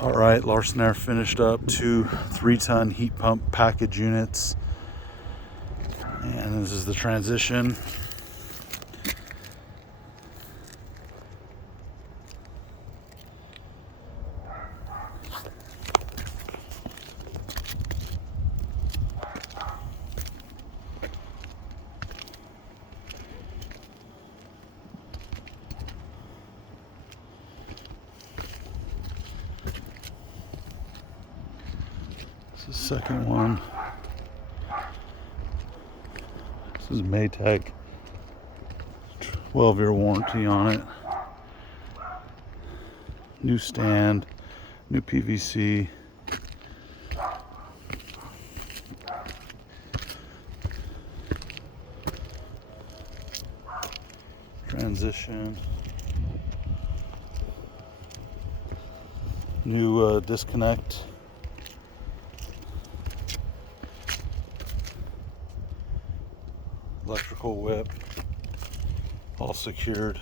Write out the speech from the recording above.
All right, Larson Air finished up 2 3-ton heat pump package units. And this is the transition. This is the second one. This is Maytag, 12-year warranty on it. New stand, new PVC. Transition. New disconnect. Electrical whip, all secured.